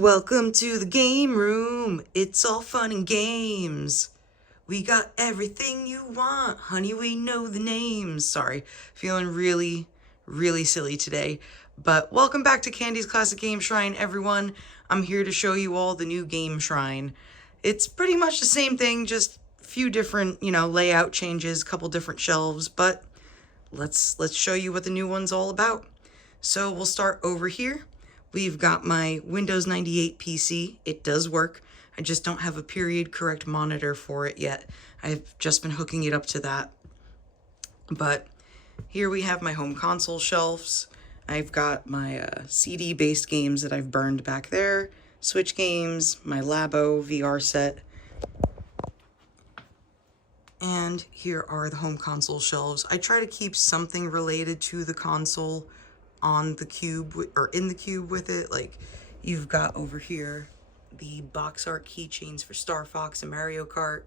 Welcome to the game room. It's all fun and games. We got everything you want, honey. We know the names. Sorry, feeling really silly today. But welcome back to Candy's Classic Game Shrine, everyone. I'm here to show you all the new game shrine. It's pretty much the same thing, just a few different, layout changes, a couple different shelves, but let's show you what the new one's all about. So we'll start over here. We've got my Windows 98 PC. It does work. I just don't have a period correct monitor for it yet. I've just been hooking it up to that. But here we have my home console shelves. I've got my CD-based games that I've burned back there, Switch games, my Labo VR set. And here are the home console shelves. I try to keep something related to the console on the cube or in the cube with it. Like you've got over here the box art keychains for Star Fox and Mario Kart.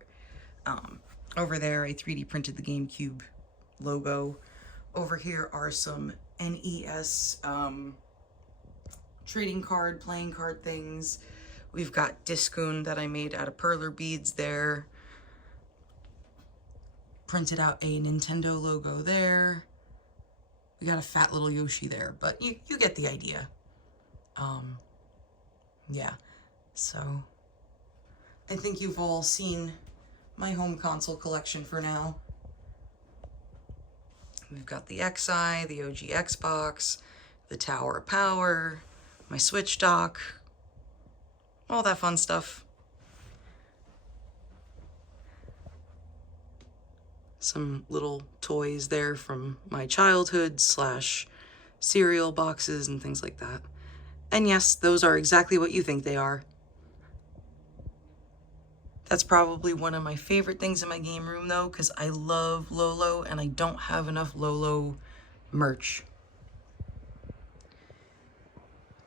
Over there I 3D printed the GameCube logo. Over here are some NES trading card, playing card things. We've got Discoon that I made out of perler beads there. Printed out a Nintendo logo there. We got a fat little Yoshi there, but you get the idea. Yeah, so I think you've all seen my home console collection for now. We've got the XI, the OG Xbox, the Tower of Power, my Switch dock, all that fun stuff. Some little toys there from my childhood / cereal boxes and things like that. And yes, those are exactly what you think they are. That's probably one of my favorite things in my game room though, because I love Lolo and I don't have enough Lolo merch.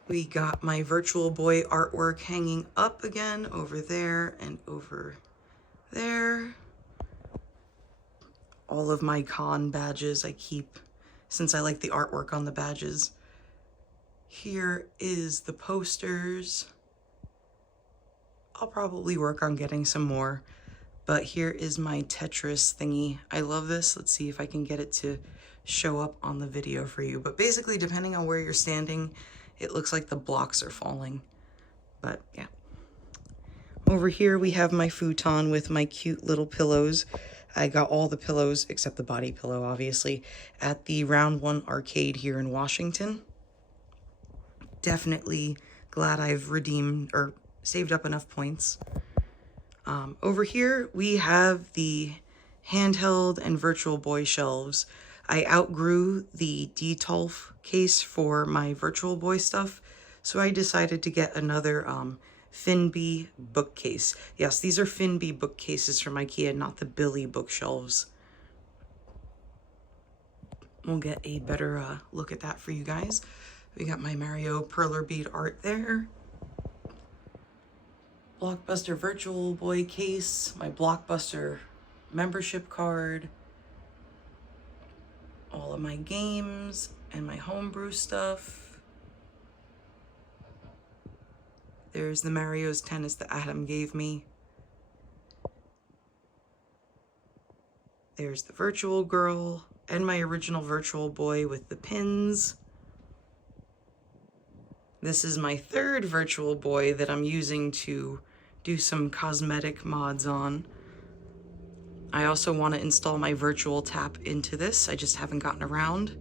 We got my Virtual Boy artwork hanging up again over there and over there. All of my con badges I keep since I like the artwork on the badges. Here is the posters. I'll probably work on getting some more, but here is my Tetris thingy. I love this. Let's see if I can get it to show up on the video for you. But basically, depending on where you're standing, it looks like the blocks are falling. But yeah. Over here we have my futon with my cute little pillows. I got all the pillows, except the body pillow, obviously, at the Round 1 arcade here in Washington. Definitely glad I've redeemed or saved up enough points. Over here, we have the handheld and Virtual Boy shelves. I outgrew the Detolf case for my Virtual Boy stuff, so I decided to get another Finbee bookcase. Yes, these are Finbee bookcases from IKEA, not the Billy bookshelves. We'll get a better look at that for you guys. We got my Mario perler bead art there. Blockbuster Virtual Boy case, my Blockbuster membership card, all of my games and my homebrew stuff. There's the Mario's tennis that Adam gave me. There's the Virtual Girl and my original Virtual Boy with the pins. This is my third Virtual Boy that I'm using to do some cosmetic mods on. I also want to install my Virtual Tap into this. I just haven't gotten around.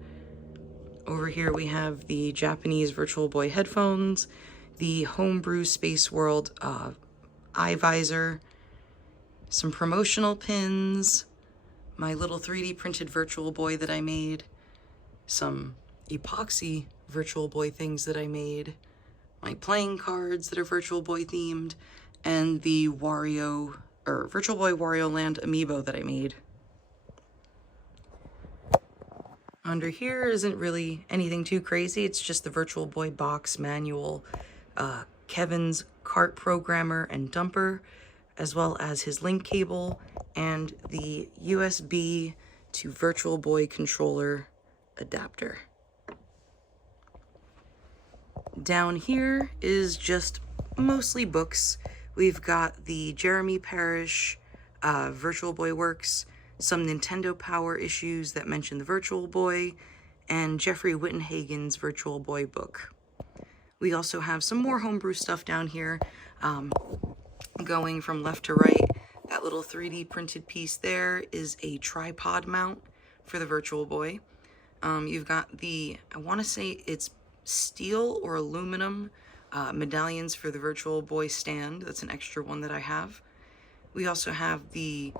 Over here we have the Japanese Virtual Boy headphones, the Homebrew Space World eye visor, some promotional pins, my little 3D printed Virtual Boy that I made, some epoxy Virtual Boy things that I made, my playing cards that are Virtual Boy themed, and the Virtual Boy Wario Land amiibo that I made. Under here isn't really anything too crazy. It's just the Virtual Boy box manual, Kevin's cart programmer and dumper, as well as his link cable and the USB to Virtual Boy controller adapter. Down here is just mostly books. We've got the Jeremy Parrish Virtual Boy Works, some Nintendo Power issues that mention the Virtual Boy, and Jeffrey Wittenhagen's Virtual Boy book. We also have some more homebrew stuff down here, going from left to right. That little 3D printed piece there is a tripod mount for the Virtual Boy. You've got the, I want to say it's steel or aluminum medallions for the Virtual Boy stand. That's an extra one that I have. We also have the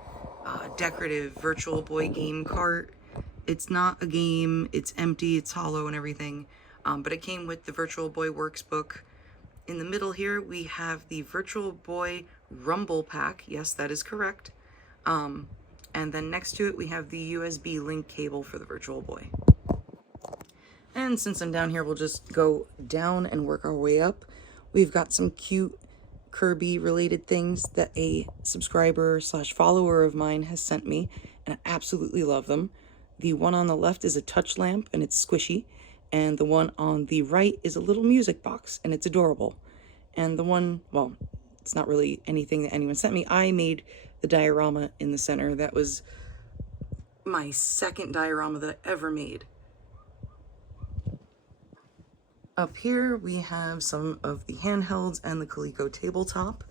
decorative Virtual Boy game cart. It's not a game, it's empty, it's hollow and everything, but it came with the Virtual Boy Works book. In the middle here, we have the Virtual Boy Rumble Pack. Yes, that is correct. And then next to it, we have the USB link cable for the Virtual Boy. And since I'm down here, we'll just go down and work our way up. We've got some cute Kirby related things that a subscriber / follower of mine has sent me, and I absolutely love them. The one on the left is a touch lamp and it's squishy, and the one on the right is a little music box and it's adorable. And the one, well, it's not really anything that anyone sent me. I made the diorama in the center. That was my second diorama that I ever made. Up here, we have some of the handhelds and the Coleco tabletop.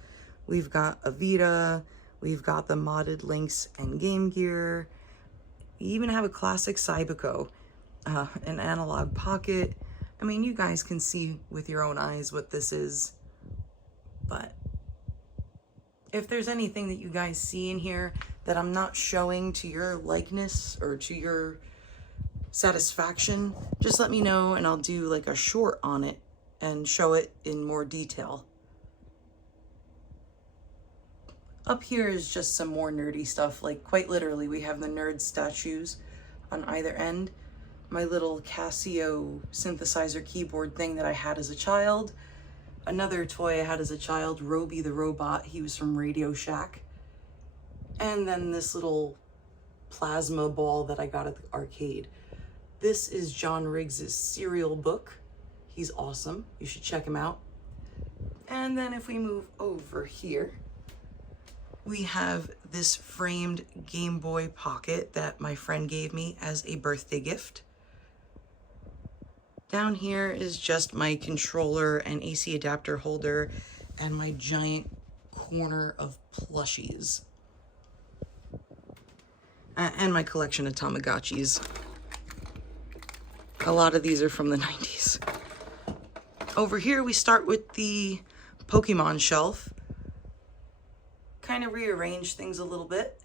We've got a Vita, we've got the modded Lynx and Game Gear. We even have a classic Cyberco, an analog pocket. I mean, you guys can see with your own eyes what this is, but if there's anything that you guys see in here that I'm not showing to your likeness or to your satisfaction, just let me know and I'll do like a short on it and show it in more detail. Up here is just some more nerdy stuff, like quite literally we have the nerd statues on either end. My little Casio synthesizer keyboard thing that I had as a child. Another toy I had as a child, Roby the robot, he was from Radio Shack. And then this little plasma ball that I got at the arcade. This is John Riggs's cereal book. He's awesome. You should check him out. And then if we move over here, we have this framed Game Boy Pocket that my friend gave me as a birthday gift. Down here is just my controller and AC adapter holder and my giant corner of plushies. And my collection of Tamagotchis. A lot of these are from the 90s. Over here we start with the Pokemon shelf. Kind of rearrange things a little bit.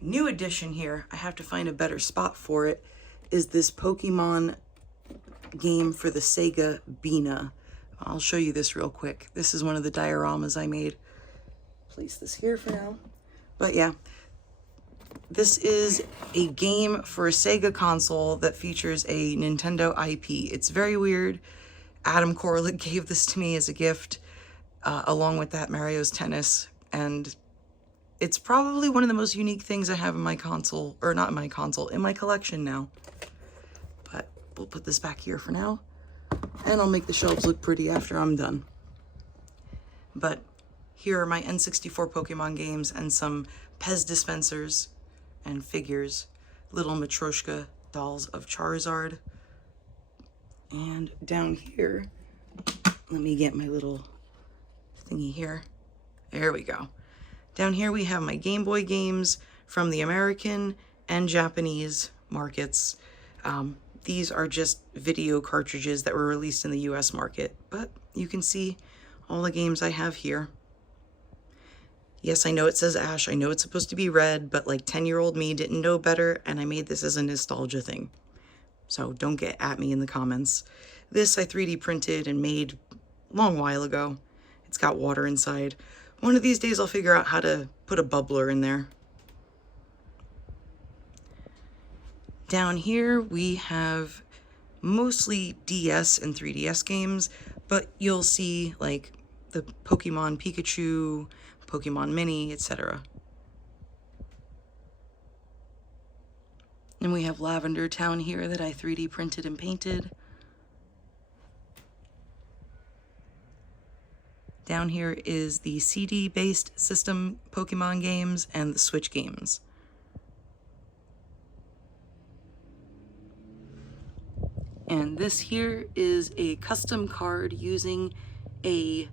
New addition here, I have to find a better spot for it, is this Pokemon game for the Sega Bina. I'll show you this real quick. This is one of the dioramas I made. Place this here for now. But yeah, this is a game for a Sega console that features a Nintendo IP. It's very weird. Adam Corlett gave this to me as a gift, along with that Mario's Tennis, and it's probably one of the most unique things I have in my console, or not in my console, in my collection now. But we'll put this back here for now, and I'll make the shelves look pretty after I'm done. But here are my N64 Pokemon games and some Pez dispensers and figures, little Matryoshka dolls of Charizard. And down here, let me get my little thingy here. There we go. Down here we have my Game Boy games from the American and Japanese markets. These are just video cartridges that were released in the US market, but you can see all the games I have here. Yes, I know it says Ash, I know it's supposed to be red, but like 10-year-old me didn't know better, and I made this as a nostalgia thing. So don't get at me in the comments. This I 3D printed and made a long while ago. It's got water inside. One of these days I'll figure out how to put a bubbler in there. Down here we have mostly DS and 3DS games, but you'll see like the Pokemon Pikachu, Pokemon Mini, etc. And we have Lavender Town here that I 3D printed and painted. Down here is the CD-based system Pokemon games and the Switch games. And this here is a custom card using a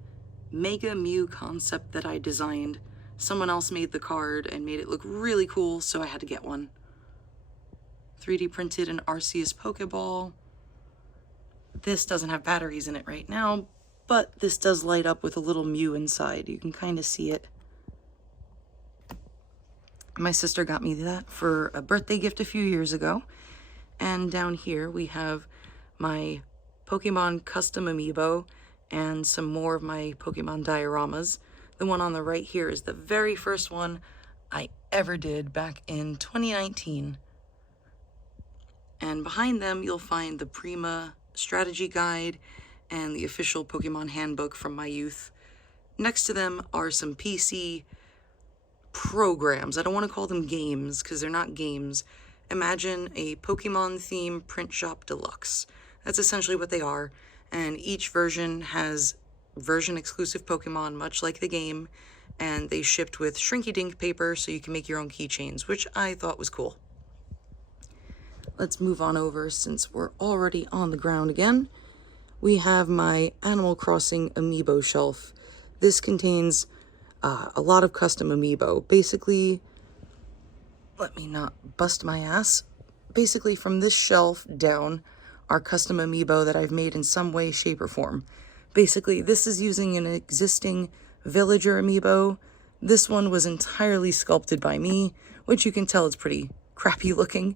Mega Mew concept that I designed. Someone else made the card and made it look really cool, so I had to get one. 3D printed an Arceus Pokeball. This doesn't have batteries in it right now, but this does light up with a little Mew inside. You can kind of see it. My sister got me that for a birthday gift a few years ago. And down here we have my Pokemon custom amiibo and some more of my Pokemon dioramas. The one on the right here is the very first one I ever did back in 2019. And behind them you'll find the Prima strategy guide and the official Pokemon handbook from my youth. Next to them are some PC programs. I don't want to call them games because they're not games. Imagine a Pokemon theme print shop deluxe. That's essentially what they are, and each version has version exclusive Pokemon, much like the game, and they shipped with shrinky dink paper so you can make your own keychains, which I thought was cool. Let's move on over since we're already on the ground again. We have my Animal Crossing amiibo shelf. This contains a lot of custom amiibo. Basically, let me not bust my ass. Basically, from this shelf down are custom amiibo that I've made in some way, shape, or form. Basically, this is using an existing villager amiibo. This one was entirely sculpted by me, which you can tell it's pretty crappy looking.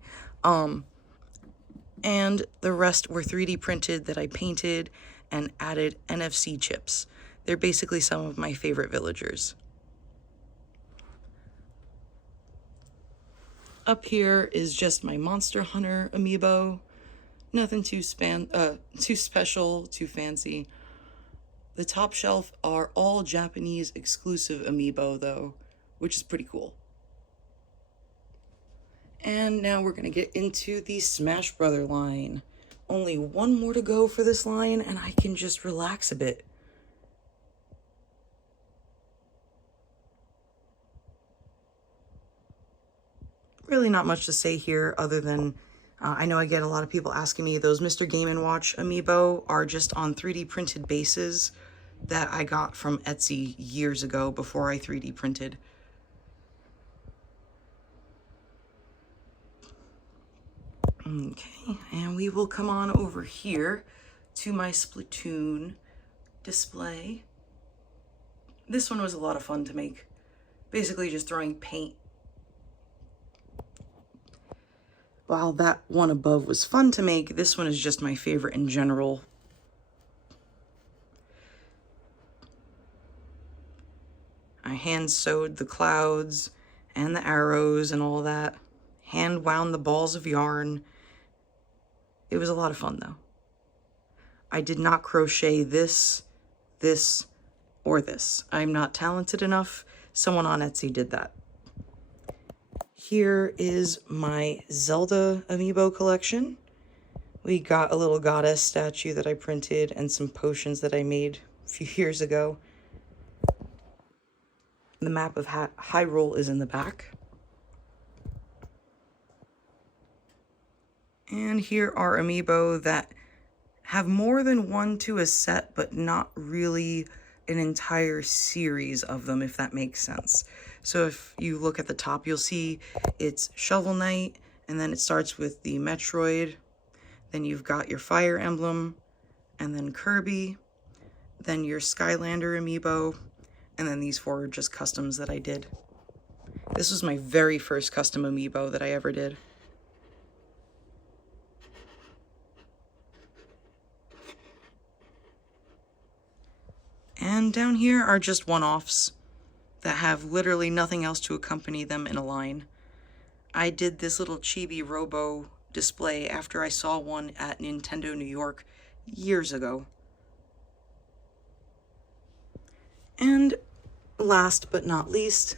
And the rest were 3D printed that I painted and added NFC chips. They're basically some of my favorite villagers. Up here is just my Monster Hunter amiibo. Nothing too special, too fancy. The top shelf are all Japanese exclusive amiibo though, which is pretty cool. And now we're gonna get into the Smash Brother line. Only one more to go for this line and I can just relax a bit. Really not much to say here other than I know I get a lot of people asking me, those Mr. Game & Watch amiibo are just on 3D printed bases that I got from Etsy years ago before I 3D printed. Okay, and we will come on over here to my Splatoon display. This one was a lot of fun to make. Basically just throwing paint. While that one above was fun to make, this one is just my favorite in general. I hand sewed the clouds and the arrows and all that. Hand wound the balls of yarn. It was a lot of fun though. I did not crochet this, or this. I'm not talented enough. Someone on Etsy did that. Here is my Zelda amiibo collection. We got a little goddess statue that I printed and some potions that I made a few years ago. The map of Hyrule is in the back. And here are amiibo that have more than one to a set, but not really an entire series of them, if that makes sense. So if you look at the top, you'll see it's Shovel Knight, and then it starts with the Metroid. Then you've got your Fire Emblem, and then Kirby, then your Skylander amiibo, and then these four are just customs that I did. This was my very first custom amiibo that I ever did. And down here are just one-offs that have literally nothing else to accompany them in a line. I did this little chibi robo display after I saw one at Nintendo New York years ago. And last but not least,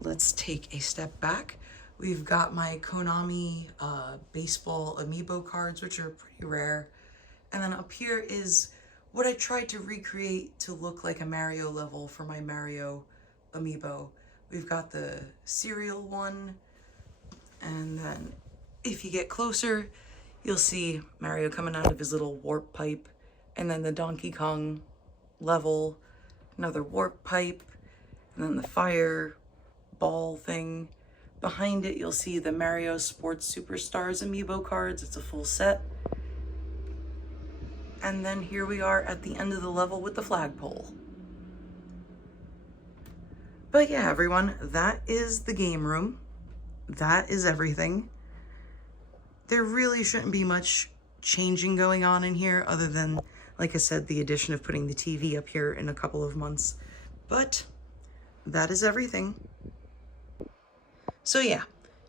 let's take a step back. We've got my Konami baseball amiibo cards, which are pretty rare. And then up here is what I tried to recreate to look like a Mario level for my Mario amiibo. We've got the cereal one, and then if you get closer, you'll see Mario coming out of his little warp pipe, and then the Donkey Kong level, another warp pipe, and then the fire ball thing. Behind it, you'll see the Mario Sports Superstars amiibo cards. It's a full set. And then here we are at the end of the level with the flagpole. But yeah, everyone, that is the game room. That is everything. There really shouldn't be much changing going on in here other than, like I said, the addition of putting the TV up here in a couple of months. But that is everything. So yeah,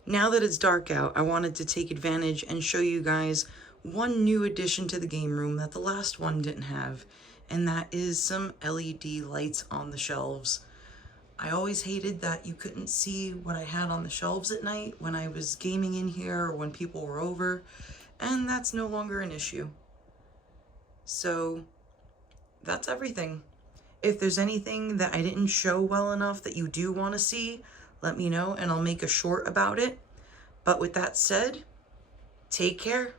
now that it's dark out, I wanted to take advantage and show you guys one new addition to the game room that the last one didn't have, and that is some LED lights on the shelves. I always hated that you couldn't see what I had on the shelves at night when I was gaming in here or when people were over, and that's no longer an issue. So that's everything. If there's anything that I didn't show well enough that you do want to see, let me know and I'll make a short about it. But with that said, take care.